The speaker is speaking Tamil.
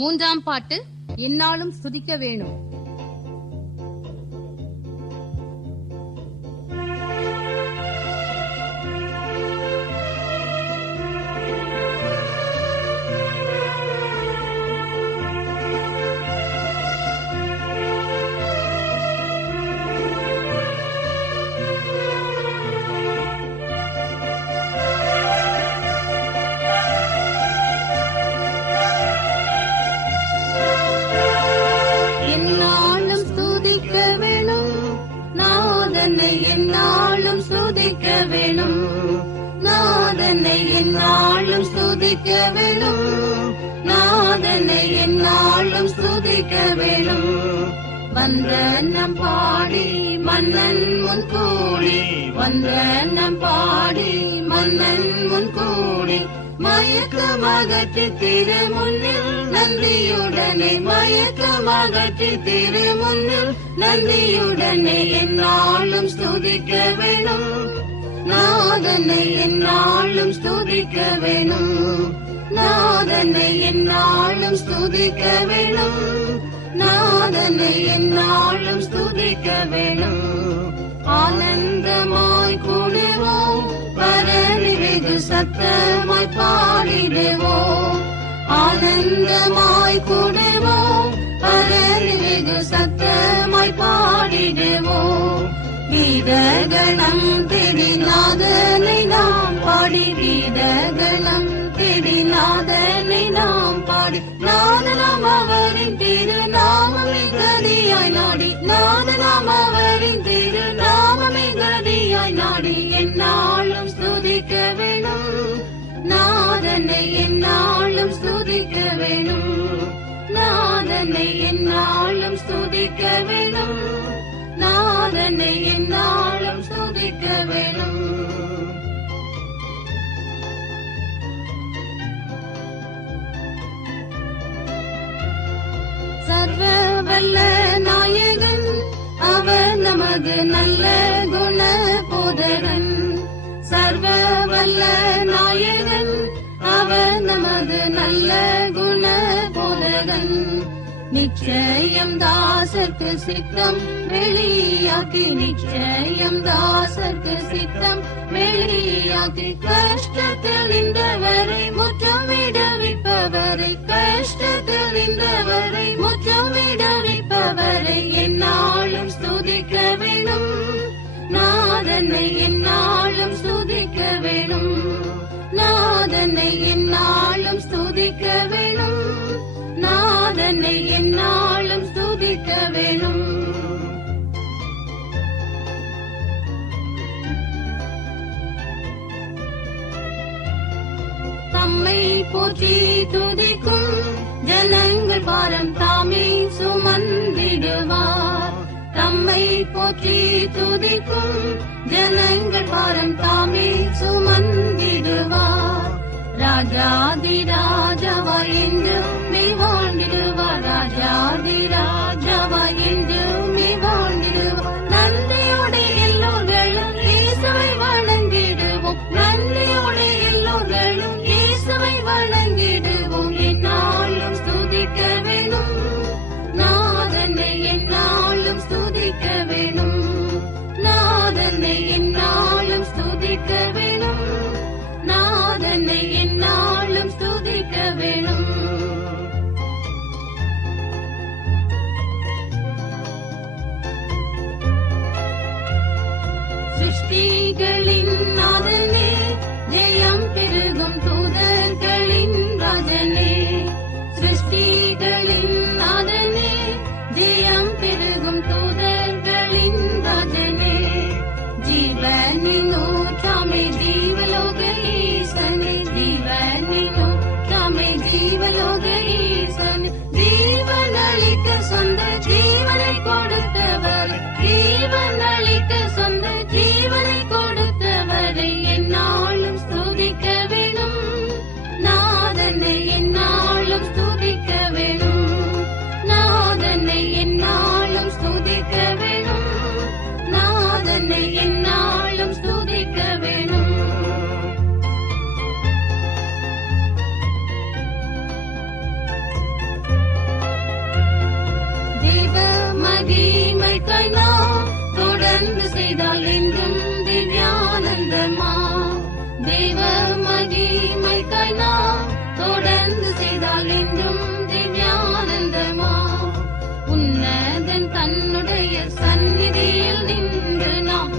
மூன்றாம் பாட்டு எந்நாளும் ஸ்துதிக்க வேணும். எந்நாளும் ஸ்துதிக்க வேணும், நாதனை எந்நாளும் ஸ்துதிக்க வேணும், நாதனை எந்நாளும் ஸ்துதிக்க வேணும். வந்தனம் பாடி மன்னன் முன் கூடி, வந்தனம் பாடி மன்னன் முன் கூடி, மயக்கமகற்றி திரு முன்னில் நந்தியுடனே, மயக்கமகற்றி திரு முன்னில் நந்தியுடனே எந்நாளும் ஸ்துதிக்க வேணும், நாதனை எந்நாளும் ஸ்துதிக்க வேணும், நாதனை எந்நாளும் ஸ்துதிக்க வேணும், நாதனை எந்நாளும் ஸ்துதிக்க வேணும். ஆனந்தமாய் கூடுவோம், பரவி வெகு சத்தமாய் பாடிடுவோம், ஆனந்தமாய் கூடுவோம், பரவி வெகு சத்தமாய் பாடிடுவோம். கீதகணம் தேடி நாதனை நாம் பாடி, கீதகணம் தேடி நாதனை நாம் பாடி, நாதனாம் அவரின் திருநாமமே கதியாய் நாடி, நாதனாம் அவரின் திருநாமமே கதியாய் நாடி எந்நாளும் ஸ்துதிக்க வேணும், நாதனை எந்நாளும் ஸ்துதிக்க வேணும், நாதனை எந்நாளும் ஸ்துதிக்க வேணும், நாதனை எந்நாளும் ஸ்துதிக்க வேணும். சர்வ வல்ல நாயகன் அவர் நமது நல்ல குண போதகன், சர்வ வல்ல நாயகன் அவர் நமது நல்ல குண போதகன். நிச்சயம் தாசர்க்கு சித்தம் வெளியாக்கி, நிச்சயம் தாசர்க்கு சித்தம் வெளியாக்கி, கஷ்டத்தில் நின்றவரை முற்றம் விடுவிப்பவரை, கஷ்டத்தில் நின்றவரை முற்றம் விடுவிப்பவரை எந்நாளும் ஸ்துதிக்க வேணும், நாதனை எந்நாளும் ஸ்துதிக்க வேணும், நாதனை எந்நாளும் ஸ்துதிக்க வேணும், நாதனை எந்நாளும் ஸ்துதிக்க வேணும். தம்மை போற்றி துதிக்கும் ஜனங்கள் பாரம் தாமே சுமந்திடுவார், தம்மை போற்றி துதிக்கும் ஜனங்கள் பாரம் தாமே சுமந்திடுவார். ராஜாதி ராஜாவாய் என்றுமே வாழ்ந்திடுவார், ராஜாதி ராஜாவாய் என்றுமே வாழ்ந்திடுவார். நன்றியோடு எல்லோர்களும் இயேசுவை வணங்கிடுவோம், நன்றியோடு எல்லோர்களும் இயேசுவை வணங்கிடுவோம். எந்நாளும் ஸ்துதிக்க வேணும், நாதனை எந்நாளும் ஸ்துதிக்க வேணும், நாதனை எந்நாளும் ஸ்துதிக்க வேணும், நாதனை எந்நாளும் ஸ்துதிக்க வேணும். தொடர்ந்து செய்தால் என்றும் திவ்யானந்தமா. தேவ மகிமைக்காய் நாம் தொடர்ந்து செய்தால் என்றும் திவ்யானந்தமா. உன்னதன் தன்னுடைய சந்நிதியில் நின்று நாம்